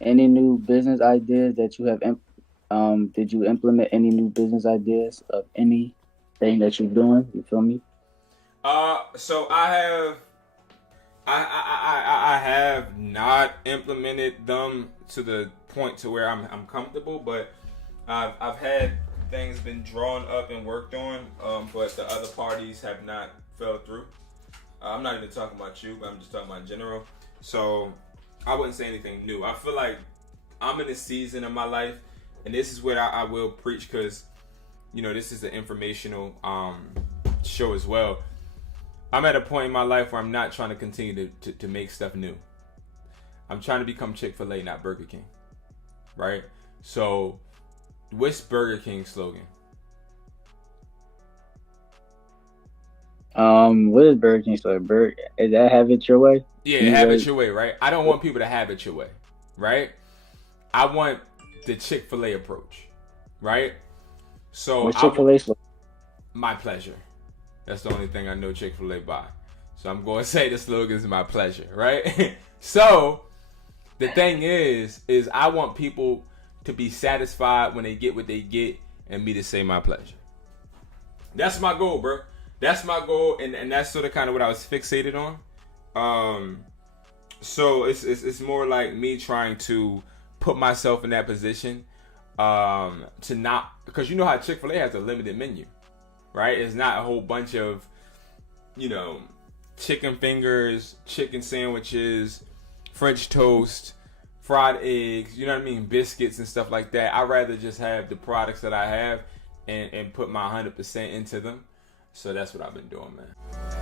Any new business ideas that you have? Did you implement any new business ideas of anything that you're doing? You feel me? So I have I have not implemented them to the point to where I'm comfortable, but I've had things been drawn up and worked on, but the other parties have not fell through. I'm not even talking about you, but I'm just talking about general. So I wouldn't say anything new. I feel like I'm in a season of my life, and this is what I will preach because this is an informational show as well. I'm at a point in my life where I'm not trying to continue to make stuff new. I'm trying to become Chick-fil-A, not Burger King. Right? So, what's Burger King's slogan? What is Burger King? So, is that have it your way? Yeah, have it Anyway, your way, right? I don't want people to have it your way, right? I want the Chick-fil-A approach, right? So, what's Chick-fil-A? So, my pleasure. That's the only thing I know Chick-fil-A by. So, I'm going to say the slogan is my pleasure, right? So, the thing is I want people to be satisfied when they get what they get and me to say my pleasure. That's my goal, bro. That's my goal, and that's sort of kind of what I was fixated on. Um, so it's more like me trying to put myself in that position to not, because you know how Chick-fil-A has a limited menu, right? It's not a whole bunch of you know chicken fingers, chicken sandwiches, French toast, fried eggs, you know what I mean, biscuits and stuff like that. I'd rather just have the products that I have and put my 100% into them. So that's what I've been doing, man.